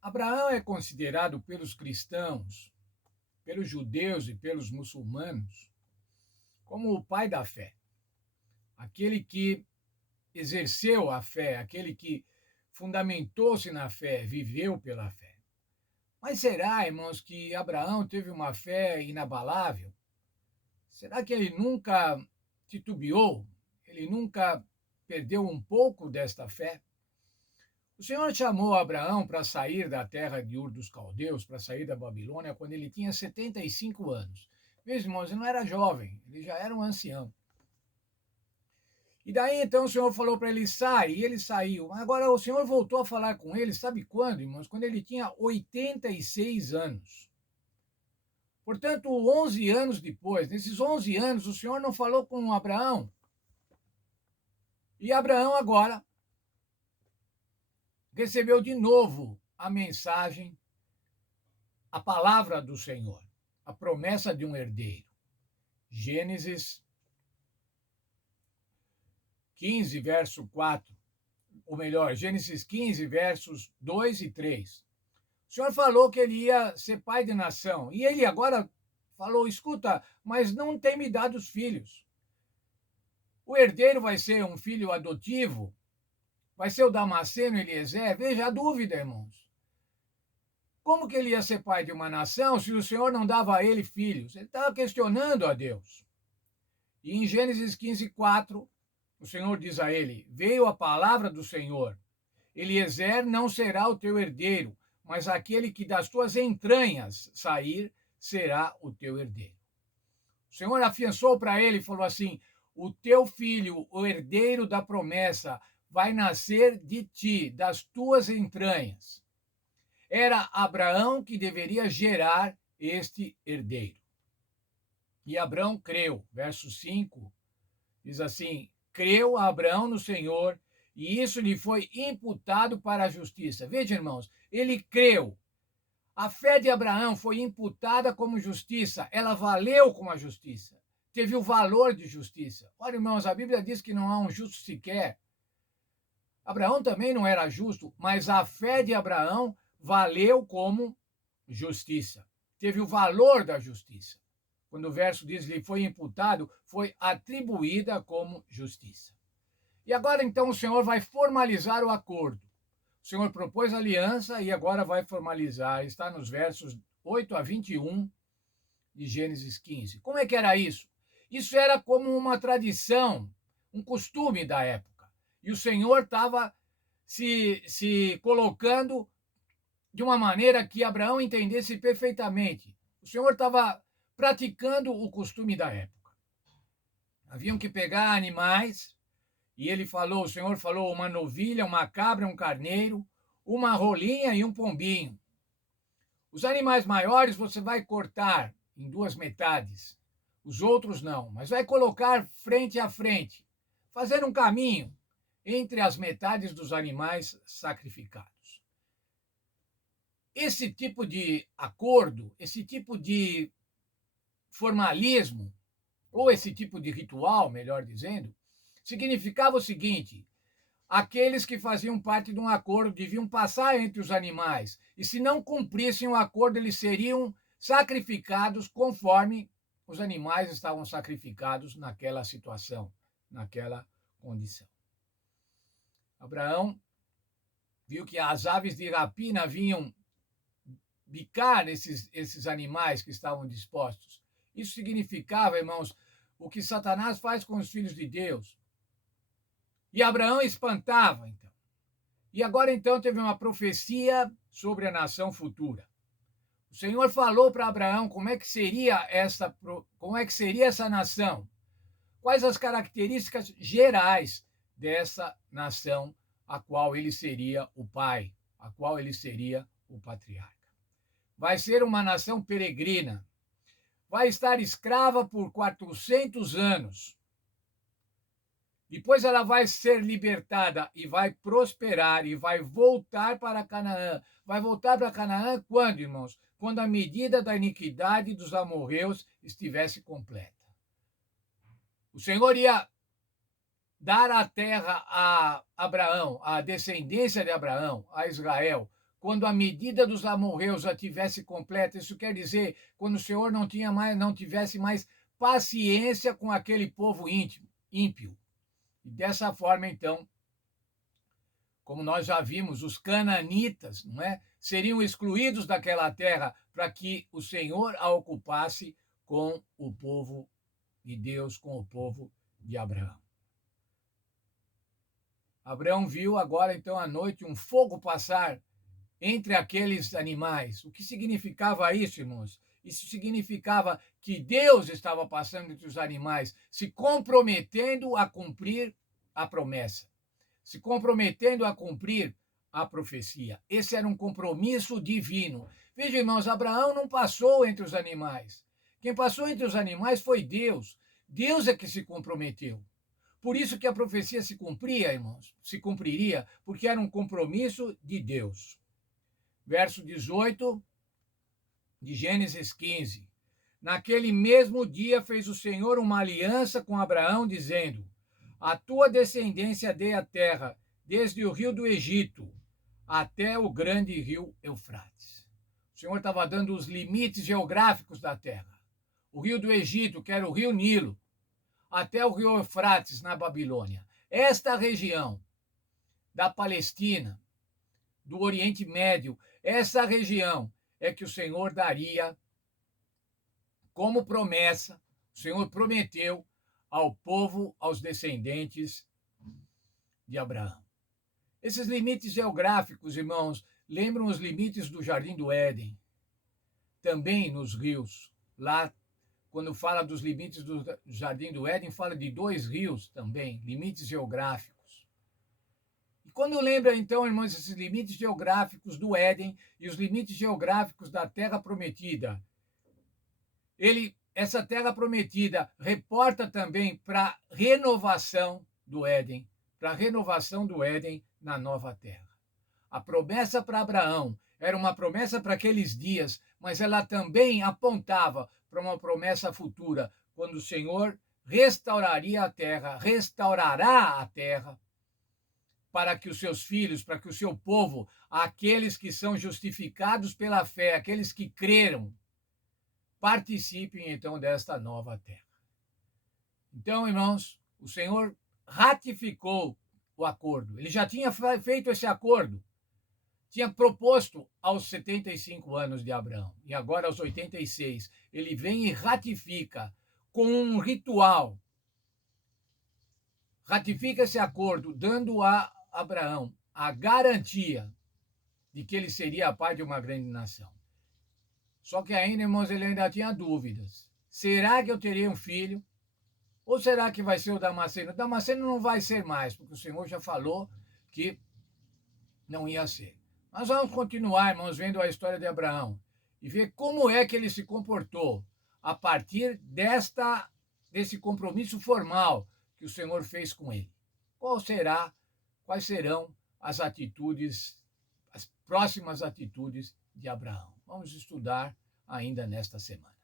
Abraão é considerado pelos cristãos, pelos judeus e pelos muçulmanos como o pai da fé, aquele que exerceu a fé, aquele que fundamentou-se na fé, viveu pela fé. Mas será, irmãos, que Abraão teve uma fé inabalável? Será que ele nunca titubeou? Ele nunca perdeu um pouco desta fé? O Senhor chamou Abraão para sair da terra de Ur dos Caldeus, para sair da Babilônia, quando ele tinha 75 anos. Veja, irmãos, ele não era jovem, ele já era um ancião. E daí então o Senhor falou para ele sair, e ele saiu. Agora o Senhor voltou a falar com ele, sabe quando, irmãos? Quando ele tinha 86 anos. Portanto, 11 anos depois, nesses 11 anos, o Senhor não falou com Abraão. E Abraão agora recebeu de novo a mensagem, a palavra do Senhor, a promessa de um herdeiro. Gênesis 15, verso 4, ou melhor, Gênesis 15, versos 2 e 3. O Senhor falou que ele ia ser pai de nação, e ele agora falou: escuta, mas não tem me dado os filhos. O herdeiro vai ser um filho adotivo? Vai ser o Damasceno Eliezer? Veja a dúvida, irmãos. Como que ele ia ser pai de uma nação se o Senhor não dava a ele filhos? Ele estava questionando a Deus. E em Gênesis 15, 4, o Senhor diz a ele: veio a palavra do Senhor. Eliezer não será o teu herdeiro, mas aquele que das tuas entranhas sair será o teu herdeiro. O Senhor afiançou para ele e falou assim: o teu filho, o herdeiro da promessa, vai nascer de ti, das tuas entranhas. Era Abraão que deveria gerar este herdeiro. E Abraão creu. Verso 5 diz assim: creu Abraão no Senhor, e isso lhe foi imputado para a justiça. Veja, irmãos, ele creu. A fé de Abraão foi imputada como justiça, ela valeu como a justiça, teve o valor de justiça. Olha, irmãos, a Bíblia diz que não há um justo sequer. Abraão também não era justo, mas a fé de Abraão valeu como justiça, teve o valor da justiça. Quando o verso diz lhe foi imputado, foi atribuída como justiça. E agora então o Senhor vai formalizar o acordo. O Senhor propôs aliança e agora vai formalizar. Está nos versos 8 a 21 de Gênesis 15. Como é que era isso? Isso era como uma tradição, um costume da época. E o Senhor estava se colocando de uma maneira que Abraão entendesse perfeitamente. O Senhor estava praticando o costume da época. Haviam que pegar animais, e ele falou, o Senhor falou, uma novilha, uma cabra, um carneiro, uma rolinha e um pombinho. Os animais maiores você vai cortar em duas metades, os outros não, mas vai colocar frente a frente, fazer um caminho entre as metades dos animais sacrificados. Esse tipo de acordo, esse tipo de formalismo, ou esse tipo de ritual, melhor dizendo, significava o seguinte: aqueles que faziam parte de um acordo deviam passar entre os animais, e se não cumprissem o acordo, eles seriam sacrificados conforme os animais estavam sacrificados naquela situação, naquela condição. Abraão viu que as aves de rapina vinham bicar esses animais que estavam dispostos. Isso significava, irmãos, o que Satanás faz com os filhos de Deus. E Abraão espantava, então. E agora, então, teve uma profecia sobre a nação futura. O Senhor falou para Abraão como é que seria essa nação, quais as características gerais dessa nação a qual ele seria o pai, a qual ele seria o patriarca. Vai ser uma nação peregrina, vai estar escrava por 400 anos. Depois ela vai ser libertada e vai prosperar e vai voltar para Canaã. Vai voltar para Canaã quando, irmãos? Quando a medida da iniquidade dos amorreus estivesse completa. O Senhor ia dar a terra a Abraão, a descendência de Abraão, a Israel, quando a medida dos amorreus já tivesse completa. Isso quer dizer, quando o Senhor não tivesse mais paciência com aquele povo ímpio. E dessa forma, então, como nós já vimos, os cananitas, não é, seriam excluídos daquela terra para que o Senhor a ocupasse com o povo de Deus, com o povo de Abraão. Abraão viu agora, então, à noite, um fogo passar entre aqueles animais. O que significava isso, irmãos? Isso significava que Deus estava passando entre os animais, se comprometendo a cumprir a promessa, se comprometendo a cumprir a profecia. Esse era um compromisso divino. Veja, irmãos, Abraão não passou entre os animais. Quem passou entre os animais foi Deus. Deus é que se comprometeu. Por isso que a profecia se cumpria, irmãos, se cumpriria, porque era um compromisso de Deus. Verso 18 de Gênesis 15. Naquele mesmo dia fez o Senhor uma aliança com Abraão, dizendo: a tua descendência dei a terra, desde o rio do Egito até o grande rio Eufrates. O Senhor estava dando os limites geográficos da terra. O rio do Egito, que era o rio Nilo, até o rio Eufrates, na Babilônia. Esta região da Palestina, do Oriente Médio, essa região é que o Senhor daria como promessa, o Senhor prometeu ao povo, aos descendentes de Abraão. Esses limites geográficos, irmãos, lembram os limites do Jardim do Éden, também nos rios. Lá, quando fala dos limites do Jardim do Éden, fala de 2 rios também, limites geográficos. E quando lembra, então, irmãos, esses limites geográficos do Éden e os limites geográficos da Terra Prometida, essa Terra Prometida reporta também para a renovação do Éden, para a renovação do Éden na nova terra. A promessa para Abraão era uma promessa para aqueles dias, mas ela também apontava para uma promessa futura, quando o Senhor restauraria a terra, restaurará a terra, para que os seus filhos, para que o seu povo, aqueles que são justificados pela fé, aqueles que creram, participem então desta nova terra. Então, irmãos, o Senhor ratificou o acordo. Ele já tinha feito esse acordo, tinha proposto aos 75 anos de Abraão, e agora aos 86, ele vem e ratifica com um ritual. Ratifica esse acordo, dando a Abraão a garantia de que ele seria pai de uma grande nação. Só que ainda, irmãos, ele ainda tinha dúvidas. Será que eu terei um filho? Ou será que vai ser o Damasceno? O Damasceno não vai ser mais, porque o Senhor já falou que não ia ser. Nós vamos continuar, irmãos, vendo a história de Abraão e ver como é que ele se comportou a partir desse compromisso formal que o Senhor fez com ele. Quais serão as atitudes, as próximas atitudes de Abraão? Vamos estudar ainda nesta semana.